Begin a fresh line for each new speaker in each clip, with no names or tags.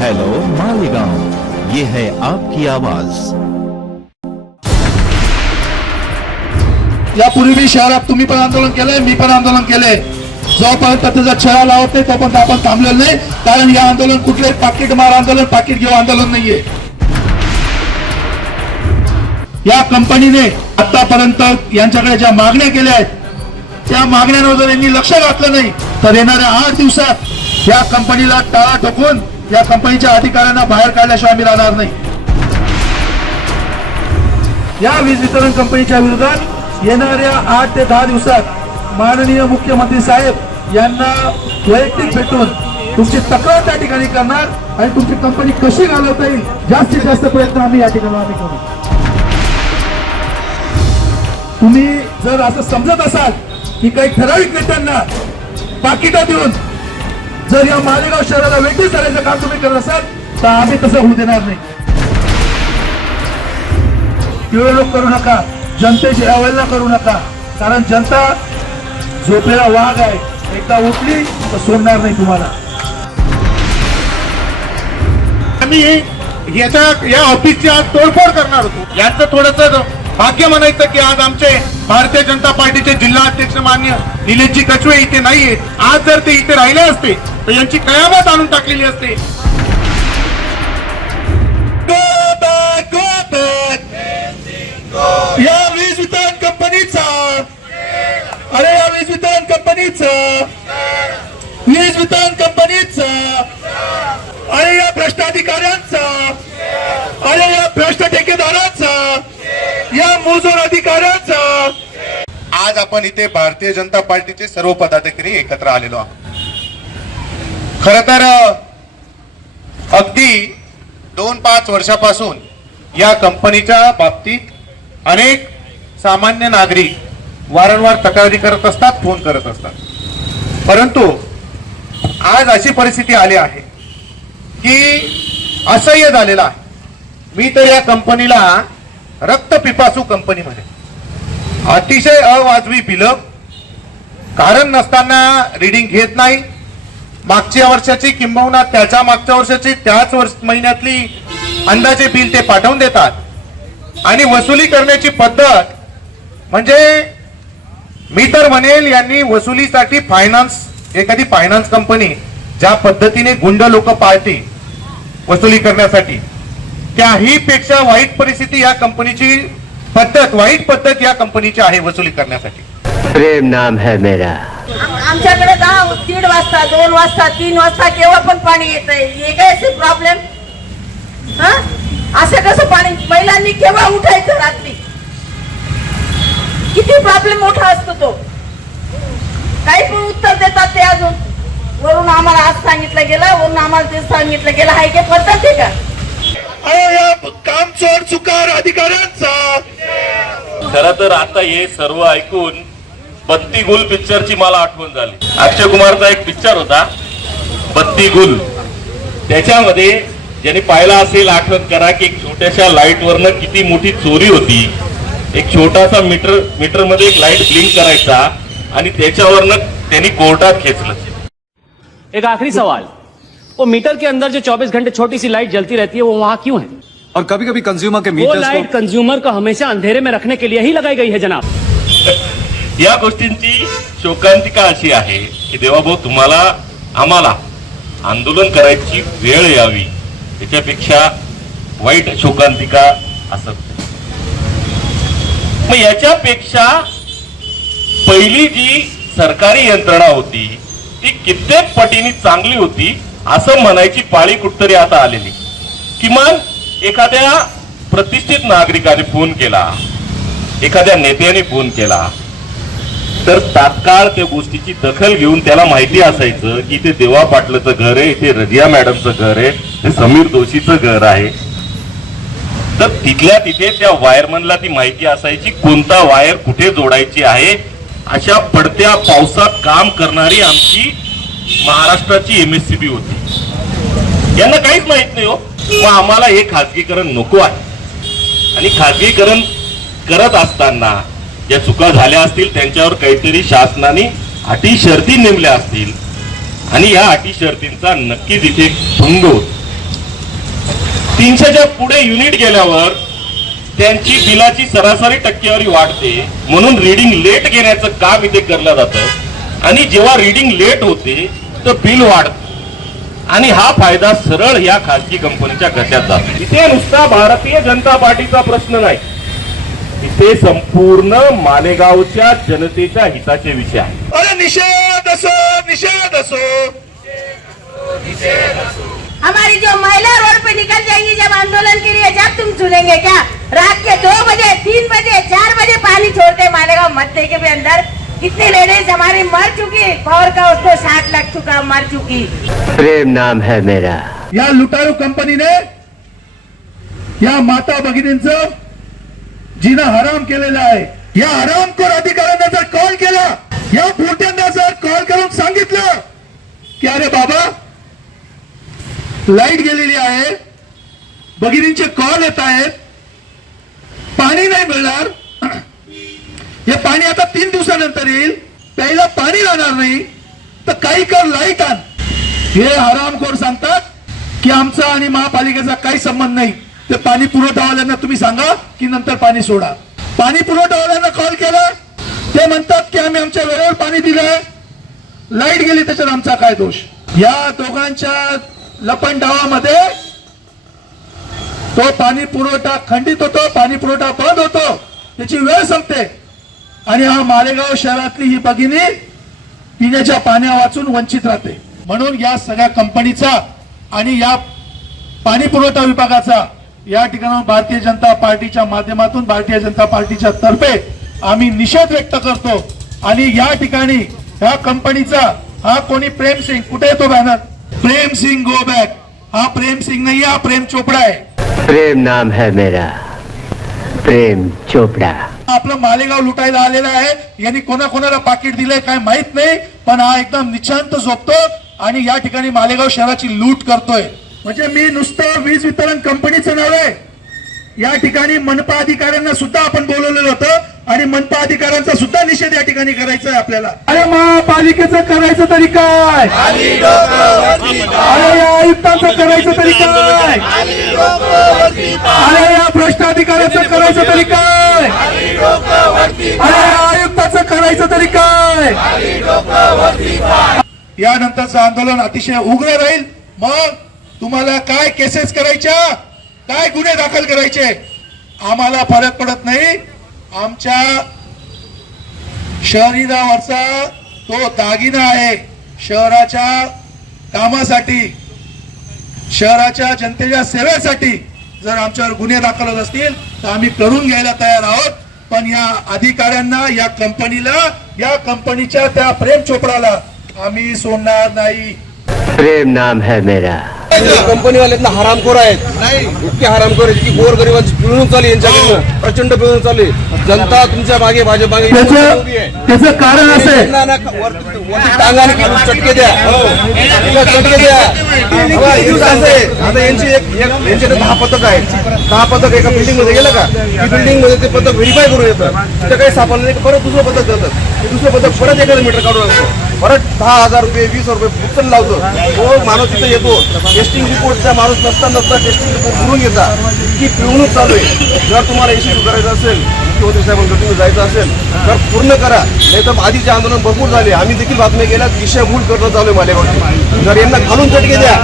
Hello Malegaon ये है आपकी आवाज.
यापूर्वी मी शहरात तुम्ही पण आंदोलन केलंय मी पण आंदोलन केलंय. जोपर्यंत त्याचा छळा लावत नाही तोपर्यंत आपण थांबलेलो नाही. कारण हे आंदोलन कुठलंही पाकिट मार आंदोलन पाकिट घेऊ आंदोलन नाहीये. या कंपनीने आतापर्यंत यांच्याकडे ज्या मागण्या केल्या आहेत त्या मागण्यांवर जर यांनी लक्ष घातलं नाही तर येणाऱ्या आठ दिवसात या कंपनीला टाळा ठोकून या कंपनीच्या अधिकाऱ्यांना बाहेर काढल्याशिवाय आम्ही राहणार नाही. या वीज वितरण कंपनीच्या विरोधात येणाऱ्या आठ ते दहा दिवसात माननीय मुख्यमंत्री साहेब यांना वैयक्तिक भेटून तुमची तक्रार त्या ठिकाणी करणार आणि तुमची कंपनी कशी घालवता येईल जास्तीत जास्त प्रयत्न आम्ही या ठिकाणी आम्ही करू. तुम्ही जर असं समजत असाल की काही ठराविक नेत्यांना पाकिटा देऊन जर या मालेगाव शहराला वेगळी करायचं काम तुम्ही करत असाल तर आम्ही तसं होऊ देणार नाही. लोक करू नका जनतेची अवहेलना करू नका कारण जनता झोपेला वाघ आहे. एकदा उठली तर सोडणार नाही तुम्हाला.
आम्ही याच्या या ऑफिसची आज तोडफोड करणार होतो. यांचं थोडस भाग्य म्हणायचं की आज आमचे भारतीय जनता पार्टीचे जिल्हा अध्यक्ष मान्य निलेशजी कचवे इथे नाहीये. आज जर ते इथे राहिले असते तर यांची कयामत आणून टाकलेली असते.
या वीज वितरण कंपनीचा. अरे या वीज वितरण कंपनीचा. वीज वितरण कंपनीचा. अरे या भ्रष्ट अधिकाऱ्यांचा अरे या भ्रष्ट ठेकेदारांचा. या मोजूर अधिकाऱ्यांचा.
आज आपण इथे भारतीय जनता पार्टीचे सर्व पदाधिकारी एकत्र आलेलो आहोत. खर तर अगदी दोन पाच वर्षापासून या कंपनीच्या बाबतीत अनेक सामान्य नागरिक वारंवार तक्रारी करत असतात फोन करत असतात. परंतु आज अशी परिस्थिती आली आहे की असह्य झालेला आहे. मी तर या कंपनीला रक्तपिपासू कंपनी म्हणे अतिशय अवाजवी बिलं कारण नसताना रिडिंग घेत नाही मागच्या वर्षाची किंबहुना त्याच्या मागच्या वर्षाची त्याच वर्ष महिन्यातली अंदाजे बिल ते पाठवून देतात. आणि वसुली करण्याची पद्धत म्हणजे मी तर म्हणेल यांनी वसुलीसाठी फायनान्स एखादी फायनान्स कंपनी ज्या पद्धतीने गुंड लोक पाळते वसुली करण्यासाठी. त्याही पेक्षा वाईट परिस्थिती या कंपनीची पद्धत वाईट पद्धत या कंपनीची आहे वसुली करण्यासाठी.
प्रेम नाम है मेरा.
आमच्याकडे दहा दीड वाजता दोन वाजता तीन वाजता केव्हा पण पाणी येत आहे हे काय असे प्रॉब्लेम हा? असं कसं पाणी? महिलांनी केव्हा उठायचं रात्री? किती प्रॉब्लेम मोठा असतो तो. काही पण उत्तर देतात ते अजून. वरून आम्हाला आज सांगितलं गेलं वरून आम्हाला ते सांगितलं गेलं. हाय काय पद्धत आहे का?
अरे या काम चोर चुकार अधिकाऱ्यांचा.
खर तर आता हे सर्व ऐकून बत्ती गुल पिक्चरची मला आठवण झाली. अक्षय कुमारचा एक पिक्चर होता बत्ती गुल. त्याच्यामध्ये ज्यांनी पाहिला असेल आठवण करा की एक छोट्याशा लाइट वरनं किती मोठी चोरी होती. एक छोटासा मीटर मीटरमध्ये एक लाइट ब्लिंक करायचा आणि त्याच्यावरनं त्यांनी कोर्टात खेचलं.
एक आखिरी सवाल. वो मीटर के अंदर जो 24 घंटे छोटी सी लाइट जलती रहती है वो वहाँ क्यों है?
और कभी कभी कंज्यूमर के
वो
मीटर्स
लाइट
को
कंज्यूमर को हमेशा अंधेरे में रखने के लिए ही लगाई गई है जनाब।
या गोष्टींची शोकांतिका अशी आहे की देवाभाऊ तुम्हाला आम्हाला आंदोलन करायची वेळ यावी. त्याच्यापेक्षा वाईट शोकांतिका असत मग याच्यापेक्षा पहिली जी सरकारी यंत्रणा होती ती कित्येक पटीने चांगली होती असं म्हणायची पाळी कुठतरी आता आलेली. किमान एखाद्या प्रतिष्ठित नागरिकाने फोन केला एखाद्या नेत्याने फोन केला तर तात्काळ त्या गोष्टीची दखल घेऊन त्याला माहिती असायचं की ते देवा पाटलाचं घर आहे इथे रजिया मॅडमचं घर आहे ते समीर दोशीचं घर आहे. तर तिथल्या तिथे त्या वायरमनला ती माहिती असायची कोणता वायर कुठे जोडायची आहे अशा पडत्या पावसात काम करणारी आमची महाराष्ट्राची एमएससीबी होती. यांना काहीच माहीत नाही हो मग आम्हाला हे खाजगीकरण नको आहे. आणि खाजगीकरण करत असताना ज्या चुका झाल्या असतील त्यांच्यावर काहीतरी शासनाने अटी शर्ती नेमल्या असतील. आणि या अटी शर्तींचा नक्कीच इथे भंग होत. तीनशेच्या पुढे युनिट गेल्यावर त्यांची बिलाची सरासरी टक्केवारी वाढते. म्हणून रिडिंग लेट घेण्याचं काम इथे करलं जातं. आणि जेव्हा रिडिंग लेट होते तर बिल वाढत. आणि हा फायदा सरळ या खासगी कंपनीच्या घशात जातो. इथे नुसता भारतीय जनता पार्टीचा प्रश्न नाही. इथे संपूर्ण मालेगावच्या जनतेच्या हिताचे विषय आहे
अरे निषेध असो निषेध असो.
हमारी जो महिला रोड पे निकल जाएंगी जब आंदोलन के लिए जब तुम सुनेंगे क्या? रात के दो बजे तीन बजे चार बजे पानी छोड़ते मालेगांव मध्य के भी अंदर। कितनी लेडीज हमारी मर चुकी पावर का उसको साठ लग चुका मर चुकी।
प्रेम नाम है मेरा।
या लुटारू कंपनीने या माता भगिनींचं जिनं हराम केलेला आहे. या हरामखोर अधिकाऱ्यांना जर कॉल केला या पोट्यांना जर कॉल करून सांगितलं की अरे बाबा लाइट गेलेली आहे भगिनींचे कॉल येत आहेत पाणी नाही मिळणार. हे पाणी आता तीन दिवसानंतर येईल प्यायला पाणी राहणार नाही तर काही कर लाइट आण. हे हरामखोर सांगतात की आमचा आणि महापालिकेचा काही संबंध नाही. ते पाणी पुरवठावाल्यांना तुम्ही सांगा की नंतर पाणी सोडा. पाणी पुरवठावाल्यांना कॉल केला. ते म्हणतात की आम्ही आमच्या वेळेवर पाणी दिलंय. लाइट गेली त्याच्यात आमचा काय दोष? या दोघांच्या लपंडावामध्ये तो पाणी पुरवठा खंडित होतो पाणी पुरवठा बंद होतो. त्याची वेळ संपते. आणि हा मालेगाव शहरातली ही भगिनी पिण्याच्या पाण्या वाचून वंचित राहते. म्हणून या सगळ्या कंपनीचा आणि या पाणी पुरवठा विभागाचा या ठिकाणी भारतीय जनता पार्टीच्या माध्यमातून भारतीय जनता पार्टीच्या तर्फे आम्ही निषेध व्यक्त करतो. आणि या ठिकाणी ह्या कंपनीचा हा कोणी प्रेम सिंग कुठे येतो banner Prem Singh go back हा प्रेम सिंग नाही हा प्रेम चोपडा आहे.
प्रेम नाम है मेरा। प्रेम चोपड़ा।
आपलं मालेगाव लुटायला आलेला आहे. यांनी कोणाकोणाला पाकिट दिलंय काय माहीत नाही पण हा एकदम निशांत झोपतो आणि या ठिकाणी मालेगाव शहराची लूट करतोय. म्हणजे मी नुसतं वीज वितरण कंपनीचं नाव आहे. या ठिकाणी मनपा अधिकाऱ्यांना सुद्धा आपण बोलवलेलं होतं आणि मनपा अधिकाऱ्यांचा सुद्धा निषेध या ठिकाणी करायचा आहे आपल्याला. अरे महापालिकेचं करायचं तरी काय? अरे या आयुक्तांचं करायचं तरी काय? अरे या भ्रष्ट अधिकाऱ्याचं करायचं तरी काय? अरे या आयुक्ताचं करायचं तरी काय? यानंतरचं आंदोलन अतिशय उग्र राहील. मग तुम्हाला काय केसेस करायच्या? काय गुन्हे दाखल करायचे? आम्हाला फरक पडत नाही. आमच्या शहरीरावरचा तो दागिना आहे शहराच्या कामासाठी शहराच्या जनतेच्या सेवेसाठी जर आमच्यावर गुन्हे दाखल होत असतील तर आम्ही करून घ्यायला तयार आहोत. पण या अधिकाऱ्यांना या कंपनीला या कंपनीच्या त्या प्रेम चोपडाला आम्ही सोडणार नाही.
प्रेम नाम है मेरा।
कंपनीवाल्यांना हरामखोर आहेत. इतके हरामखोर आहेत की गोर गरिबांची पिळवणूक चालू आहे यांच्याकडनं. प्रचंड पिळवणूक चालू आहे. जनता तुमच्या मागे भाजप मागे
त्याचं
उभी आहे.
त्याचं कारण असं आहे.
टांगाने की चटके द्या. तिला चटके द्या. हे आहे, आता यांची एक यांच्याकडे दहा पथक आहेत. दहा पथक एका बिल्डिंगमध्ये गेलं का? ती बिल्डिंगमध्ये ते पथक व्हेरीफाय करून येतं तिथं काही सापडलं नाही का परत दुसरं पथक जातं ते दुसरं पथक परत एखादं मीटर काढून असतो परत दहा हजार रुपये वीस रुपये उचल लावतो. तो माणूस तिथं येतो. टेस्टिंग रिपोर्टचा माणूस नसता नसता टेस्टिंग रिपोर्ट भरून घेता. की पिळवणूक चालू आहे. जर तुम्हाला इश्यू करायचं असेल मुख्यमंत्री साहेबांकडे तुम्ही जायचं असेल तर पूर्ण करा. नाही तर आधीचे आंदोलन भरपूर झाले. आम्ही देखील बातम्या केल्या दिशाभूल करणं चालू आहे मालेगावची जर यांना घालून चटके द्या.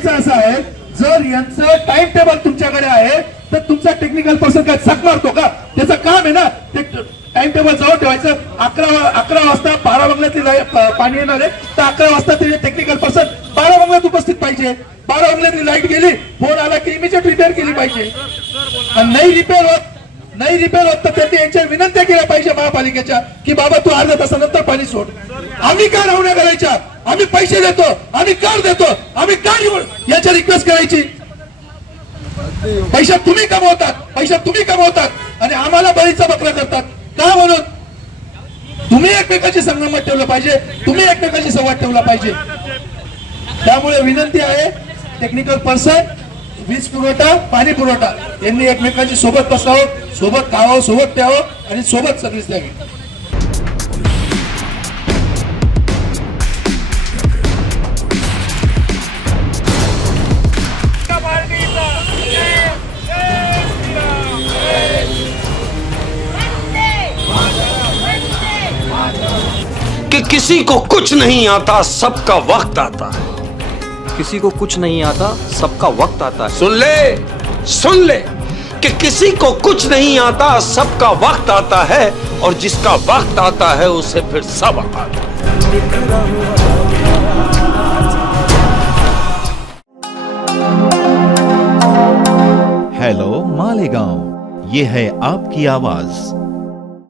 सांगायचं असं आहे जर यांचं टाइम टेबल तुमच्याकडे आहे तर तुमचा टेक्निकल पर्सन काय चक मारतो का? त्याचं काम आहे ना ते टाइम टेबल जवळ ठेवायचं. अकरा अकरा वाजता बारा बंगल्यातली पाणी येणार आहे. तर अकरा वाजता ते टेक्निकल पर्सन बारा बंगल्यात उपस्थित पाहिजे. बारा बंगल्यातली लाइट गेली फोन आला की इमिजिएट रिपेअर केली पाहिजे. नाही रिपेअर होत नाही रिपेअर होत तर त्यांनी यांच्या विनंत्या केल्या पाहिजे महापालिकेच्या की बाबा तू अर्धा तासानंतर पाणी सोड. आम्ही काय राहण्या करायच्या? आम्ही पैसे देतो आम्ही कर देतो आम्ही काय निवड याच्या रिक्वेस्ट करायची. पैसा तुम्ही कमवतात पैसा तुम्ही कमवतात आणि आम्हाला बळीचा बकरा करतात. का म्हणून? तुम्ही एकमेकांशी संगमत ठेवलं पाहिजे तुम्ही एकमेकांशी संवाद ठेवला पाहिजे. त्यामुळे विनंती आहे टेक्निकल पर्सन वीज पुरवठा पाणी पुरवठा. यांनी एकमेकांची सोबत बसावं सोबत खावं सोबत प्यावं आणि सोबत सर्व्हिस द्यावी.
किसी को कुछ नहीं आता सबका वक्त आता है।
किसी को कुछ नहीं आता सबका वक्त आता है।
सुन ले सुन ले कि किसी को कुछ नहीं आता सबका वक्त आता है और जिसका वक्त आता है उसे फिर सब आता है।
हेलो मालेगांव ये है आपकी आवाज़।